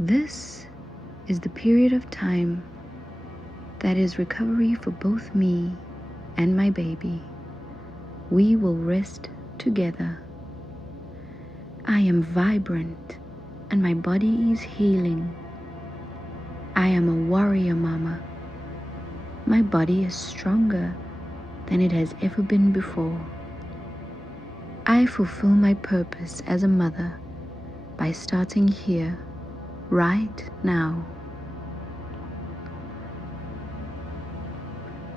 This is the period of time that is recovery for both me and my baby. We will rest together. I am vibrant and my body is healing. I am a warrior mama. My body is stronger than it has ever been before. I fulfill my purpose as a mother by starting here, right now.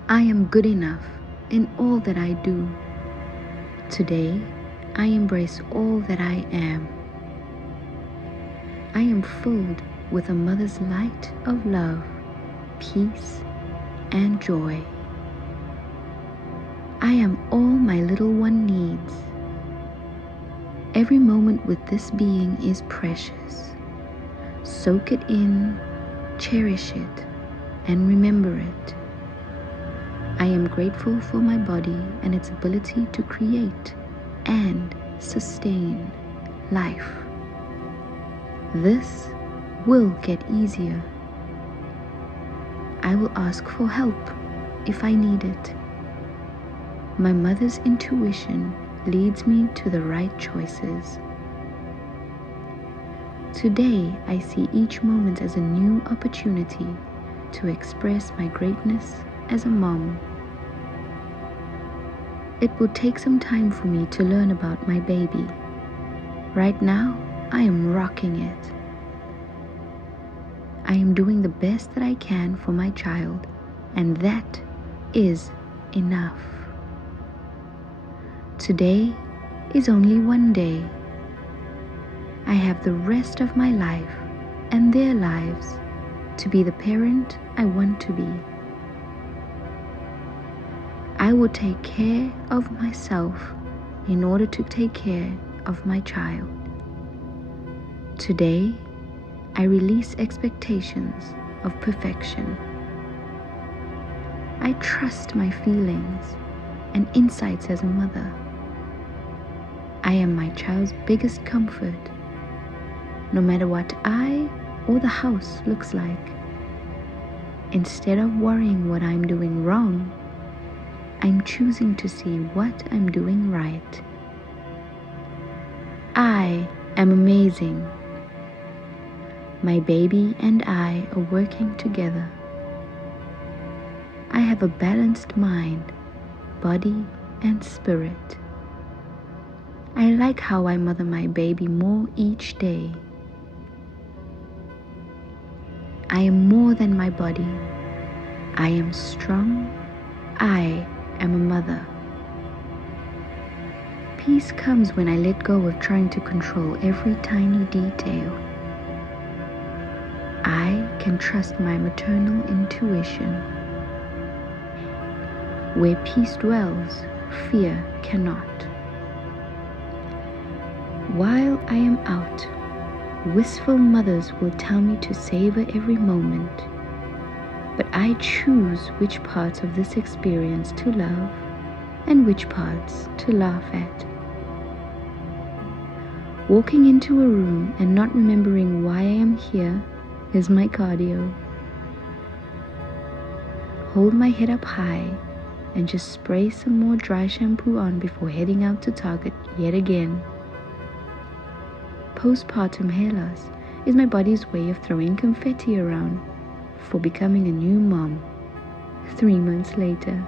I am good enough in all that I do. Today, I embrace all that I am. I am filled with a mother's light of love, peace, and joy. I am all my little one needs. Every moment with this being is precious. Soak it in, cherish it, and remember it. I am grateful for my body and its ability to create and sustain life. This will get easier. I will ask for help if I need it. My mother's intuition leads me to the right choices. Today, I see each moment as a new opportunity to express my greatness as a mom. It will take some time for me to learn about my baby. Right now, I am rocking it. I am doing the best that I can for my child, and that is enough. Today is only one day. I have the rest of my life and their lives to be the parent I want to be. I will take care of myself in order to take care of my child. Today, I release expectations of perfection. I trust my feelings and insights as a mother. I am my child's biggest comfort, no matter what I or the house looks like. Instead of worrying what I'm doing wrong, I'm choosing to see what I'm doing right. I am amazing. My baby and I are working together. I have a balanced mind, body, and spirit. I like how I mother my baby more each day. I am more than my body. I am strong. I am a mother. Peace comes when I let go of trying to control every tiny detail. I can trust my maternal intuition. Where peace dwells, fear cannot. While I am out, wistful mothers will tell me to savor every moment, but I choose which parts of this experience to love and which parts to laugh at. Walking into a room and not remembering why I am here is my cardio. Hold my head up high and just spray some more dry shampoo on before heading out to Target yet again. Postpartum hair loss is my body's way of throwing confetti around for becoming a new mom 3 months later.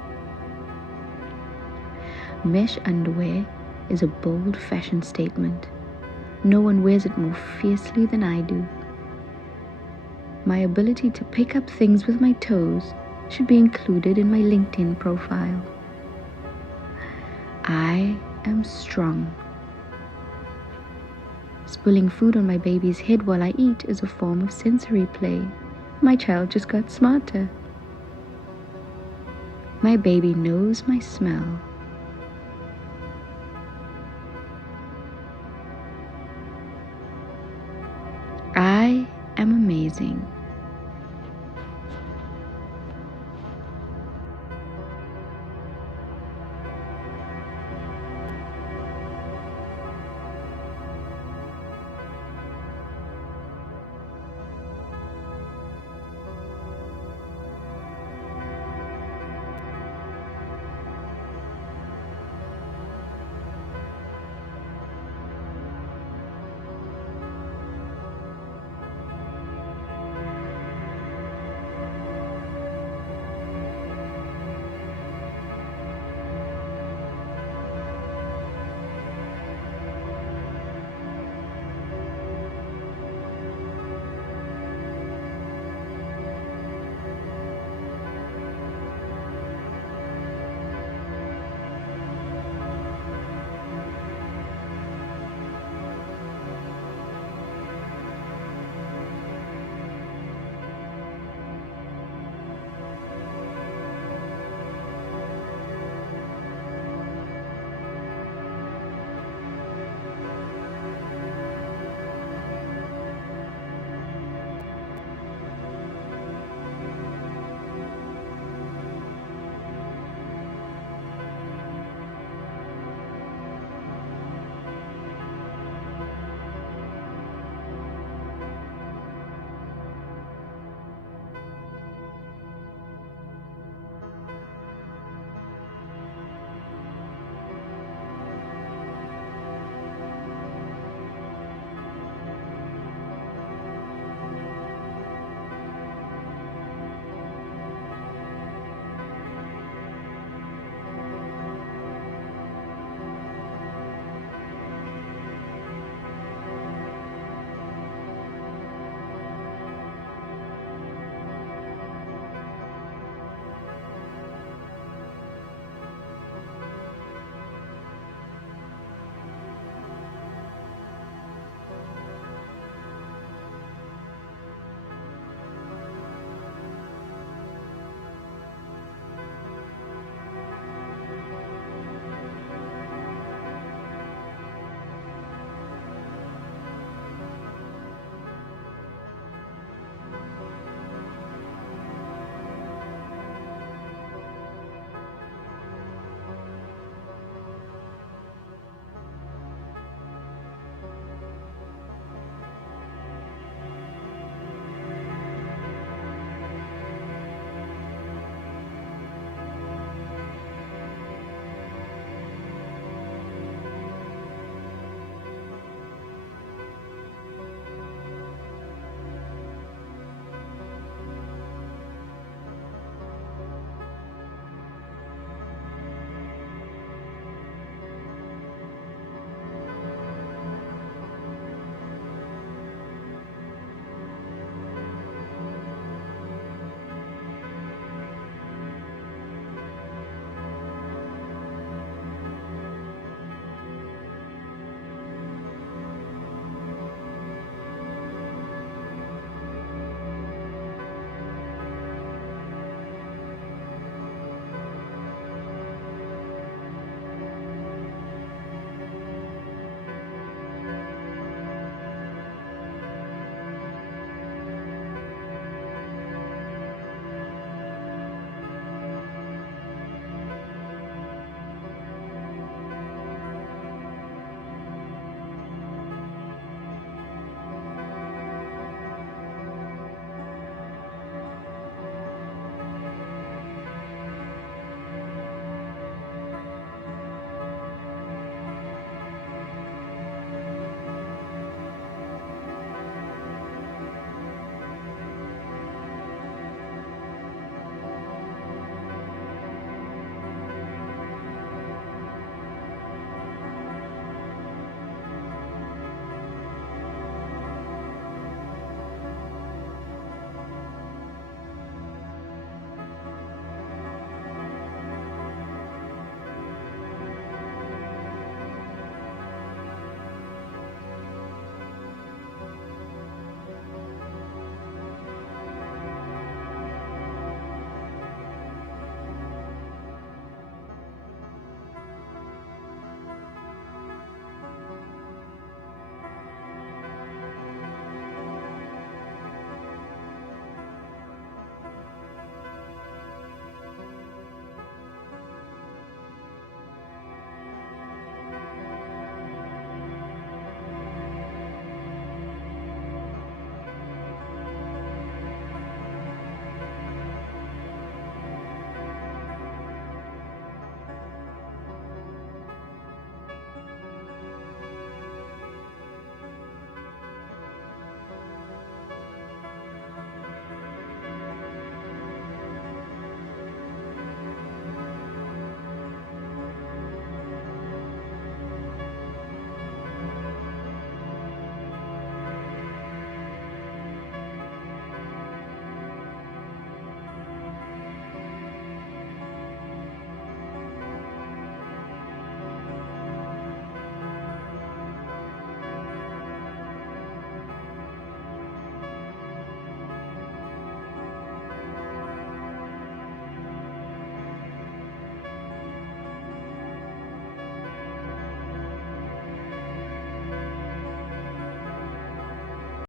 Mesh underwear is a bold fashion statement. No one wears it more fiercely than I do. My ability to pick up things with my toes should be included in my LinkedIn profile. I am strong. Spilling food on my baby's head while I eat is a form of sensory play. My child just got smarter. My baby knows my smell. I am amazing.